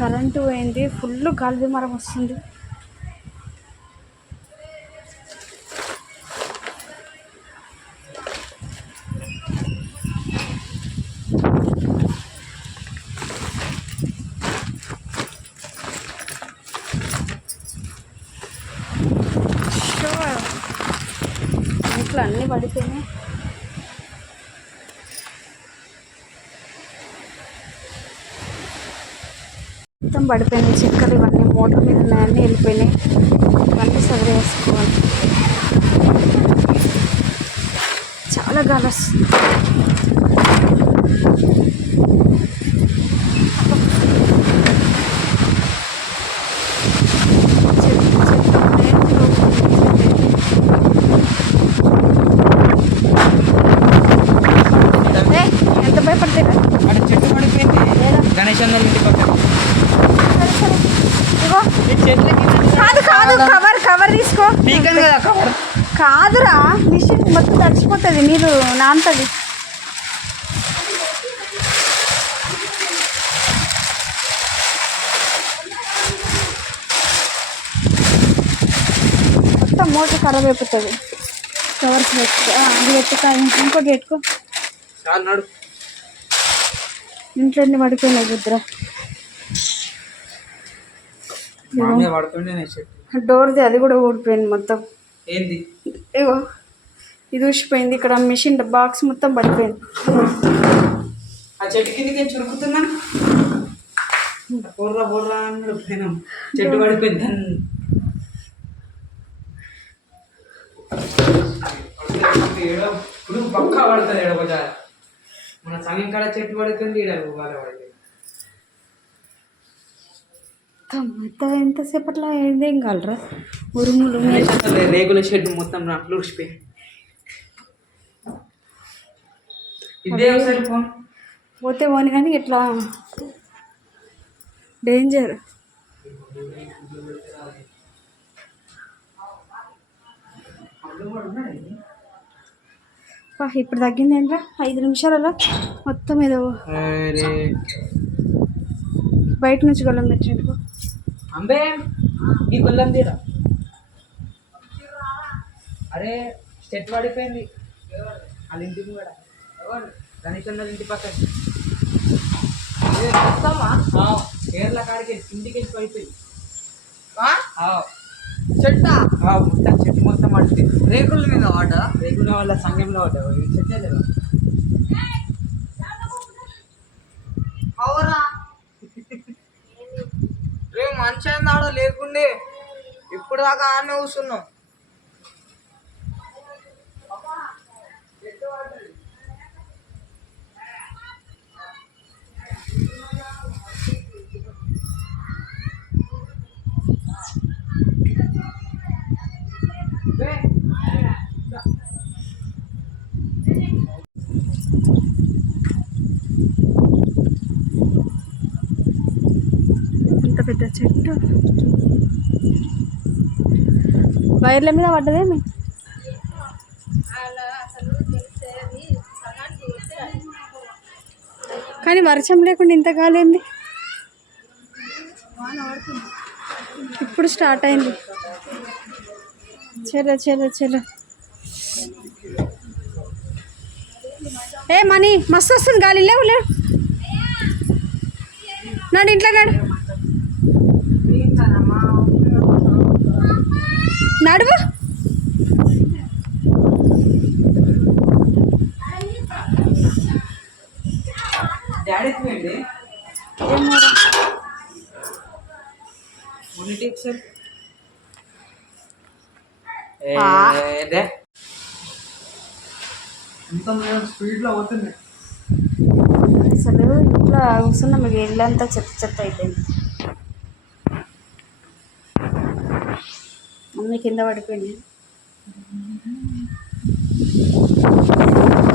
Current పోయింది full గాలి దుమారం వస్తుంది షో. అన్నీ పడిపోయినాయి మొత్తం పడిపోయినాయి. చెక్కలు ఇవన్నీ మోటార్ మీద ఉన్నాయన్నీ వెళ్ళిపోయినాయి. ఇవన్నీ సర్వే చాలా గాలి వస్తుంది చెట్టు- చెట్టు ఉన్నాయి. ఏయ్, ఎంత భయపడతారా అక్కడ చెట్టు పడిపోయింది గణేష్ అన్న ఇంటి పక్కన సరే సరే ఇగో ఈ చెట్ల కింద కాదు కాదు కవర్ కవర్ తీసుకో పీకను కదా కవర్ కాదురా మిషన్ మొత్తం తడిచిపోతుంది నీరు నాంతది. మొత్తం మోటార్ ఖరాబ్ అయిపోతుంది. కవర్స్ పెట్టుకో అది పెట్టుకో ఇంకోటి పెట్టుకో ఇంట్లో పడిపోయినాయి బుద్ర డోర్ది అది కూడా ఊడిపోయింది మొత్తం. ఏంది? ఇగో ఇది ఊసిపోయింది ఇక్కడ మిషన్ బాక్స్ మొత్తం పడిపోయింది. ఆ చెట్టు కిందకి చురుకుతున్నాను బొర్రా బొర్రా అన్నాడు పోయినాం చెట్టు పడిపోయింది. ఇప్పుడు పక్కా పడుతుంది ఏడో మన సమయం కాడ చెట్టు పడుతుంది ఈడ పడుతుంది మొత్తం ఎంతసేపట్లో ఏదేం కాలరా ఉరుములు రేకుల షెడ్ మొత్తం ఊసిపోయి ఇదే ఒకసారి ఫోన్ పోతే పోని కానీ ఇట్లా డేంజర్. ఇప్పుడు తగ్గింది ఏంట్రా? ఐదు నిమిషాలలో? మొత్తం ఏదో బయట నుంచి గొల్లం పెట్టినట్టు అంబే ఈ గొల్లం తీరా అరే చెట్టు పడిపోయింది వాళ్ళ ఇంటి కూడా గణేష్ అన్న ఇంటి పక్కన. ఆ, కేరళ కాడికి ఇంటికి వెళ్ళి పడిపోయింది ఆ, చెట్టా? మొత్తం చెట్టు మొత్తం పడిపోయింది రేకుల మీద వాట? రేగుల వాళ్ళ సంఘంలో ఇది చెట్టే లేదు. అవురా మంచి అయింది ఆడ లేకుండే. ఇప్పుడు దాకా ఆమె కూర్చున్నాం చెట్టు. వైర్ల మీద పడ్డదేమి కానీ వర్షం లేకుండా ఇంత కాలేంది ఇప్పుడు స్టార్ట్ అయింది. చలో చలో చలో ఏ మనీ మస్తు వస్తుంది గాలి. లేవు లేవు. నాడు ఇంట్లో నాడు నడువు డాడీ పోయింది ఏమోరా. మొన్నటి ఒకసారి ఆ. ఏదే ఇంత స్పీడ్లో పోతుంది అసలు ఇంట్లో కూర్చున్న మీకు ఇల్లంతా చెత్త చెత్త అయిపోయింది. అన్ని కింద పడిపోయింది.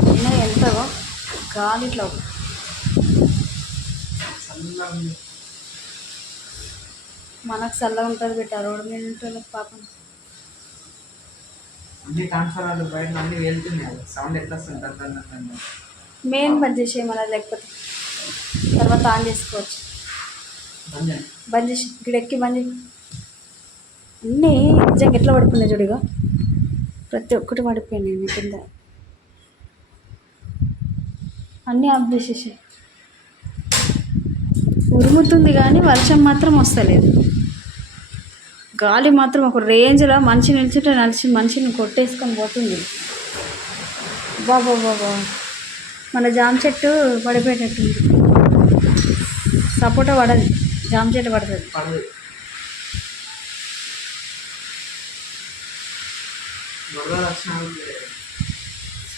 అయినా ఎంతో గాలి ఇట్లా మనకు చల్లగా ఉంటుంది బిడ్డ రోడ్డు మీద ఉంటుంది పాపం? అన్ని ట్రాన్స్ఫరాలు బయట అన్ని వెళ్తున్నాయి. సౌండ్ ఎట్లా వస్తుంది. మెయిన్ బంద్ చేసేయమన్నా లేకపోతే? తర్వాత ఆన్ చేసుకోవచ్చు. బంద్ చేసి ఇక్కడ ఎక్కి బంద్ అన్నీ నిజంగా ఎట్లా పడిపోయినాయి చూడుగా ప్రతి ఒక్కటి పడిపోయినాయి కింద. అన్నీ ఆఫ్ చేసేసి ఉరుముతుంది కానీ వర్షం మాత్రం వస్తలేదు. గాలి మాత్రం ఒక రేంజ్లో మనిషి నిలిచిటే నలిచి మనిషిని కొట్టేసుకొని పోతుంది. బాబా బాబా మన జామ చెట్టు పడిపోయేటట్టుంది. సపోటా పడదు. జామ చెట్టు పడుతుంది పడదు వరద లక్షణాలు లేదు.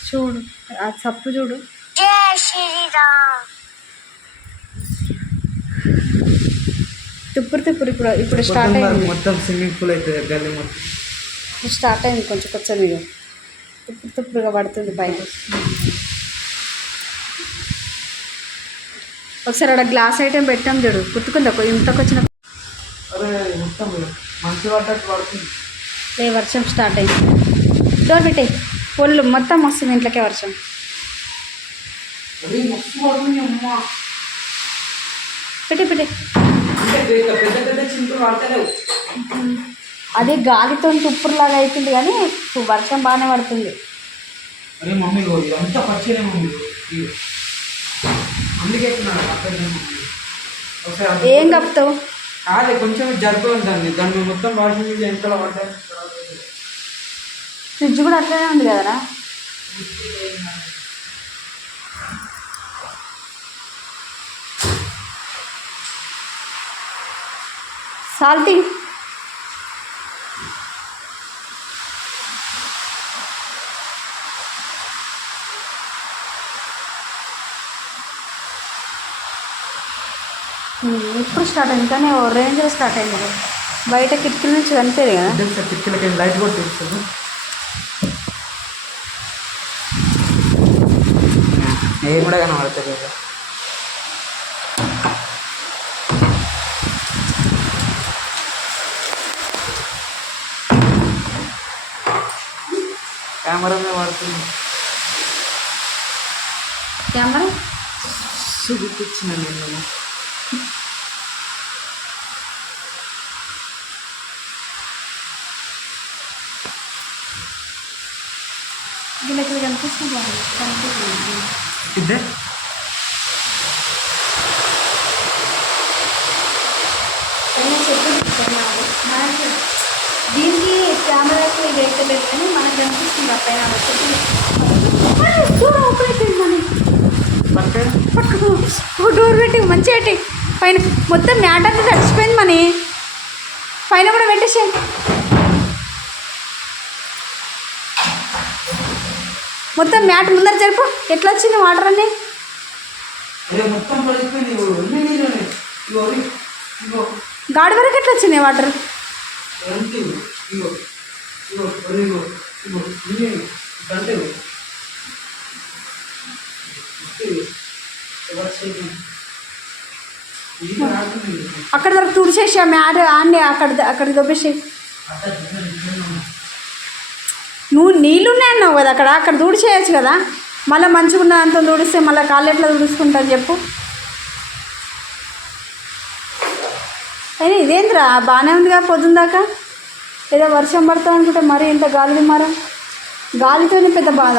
చూడు ఆ చప్పు చూడు. తిప్పుడు తిప్పుడు ఇప్పుడు ఇప్పుడు స్టార్ట్ మొత్తం అయింది. మొత్తం స్విమ్మింగ్ పూల్ అవుతుంది గల్లీ మొత్తం. స్టార్ట్ అయింది కొంచెం కొంచెం ఇక తిప్పుడు తిప్పుడుగా పడుతుంది పైన ఒకసారి అక్కడ గ్లాస్ ఐటెం పెట్టాం చూడు గుర్తుకుందా? ఇంతకు వచ్చిన అరే మొత్తం మంచి పడ్డట్టు పడుతుంది. ఏ వర్షం స్టార్ట్ అయింది? డోర్ పెట్టే పొల్లు మొత్తం వస్తుంది ఇంట్లోకే వర్షం. పెట్టే పెట్టే అదే గాలితో తుప్పురులాగా అవుతుంది కానీ వర్షం బాగానే పడుతుంది. ఏం కప్పుతావు? కాదు కొంచెం జరుపు ఉంటుంది దాన్ని మొత్తం వాషింగ్ ఎంత పడ్డాయి ఫ్రిడ్జ్ కూడా అట్లనే ఉంది కదరా? సాల్తీ ఇప్పుడు స్టార్ట్ అయింది కానీ ఓ రేంజ్లో స్టార్ట్ అయింది. బయట కిటికీల నుంచి కనిపించదు కదా? కిటికీలకి లైట్ కూడా తెలుస్తుంది ఏం కూడా కనబడతాయి కదా కెమెరా మీద పడుతుంది కెమెరా? చూపించిన నేను. వీళ్ళకి కనిపిస్తుంది కనిపిస్తుంది. దీనికి కెమెరాకి ఇది అయితే లేదు కానీ మనకు కనిపిస్తుంది ఆ పైన ఓ డోర్ పెట్టి పెట్టి. పైన మొత్తం మ్యాట్ అంతా తడిచిపోయింది మని. పైన కూడా పెట్టేసాయి. మొత్తం మ్యాట్ ముందర జరుపు. ఎట్లా వచ్చింది వాటర్ అన్నీ గాడి వరకు ఎట్లా వచ్చినాయి వాటర్. అక్కడ వరకు తుడిచేసి ఆ మ్యాట్ ఆన్ని అక్కడ అక్కడ దొబ్బేసి నువ్వు నీళ్ళు ఉన్నాయన్నావు కదా అక్కడ అక్కడ దూడి చేయొచ్చు కదా. మళ్ళీ మంచిగా ఉన్న అంత దూడిస్తే మళ్ళీ కాళ్ళు ఎట్లా తుడుచుకుంటాను చెప్పు. అయినా ఇదేంద్రా బాగానే ఉందిగా పొద్దుందాకా ఏదో వర్షం పడతాం అనుకుంటే మరీ ఇంత గాలి మారా గాలితోనే పెద్ద బాధ.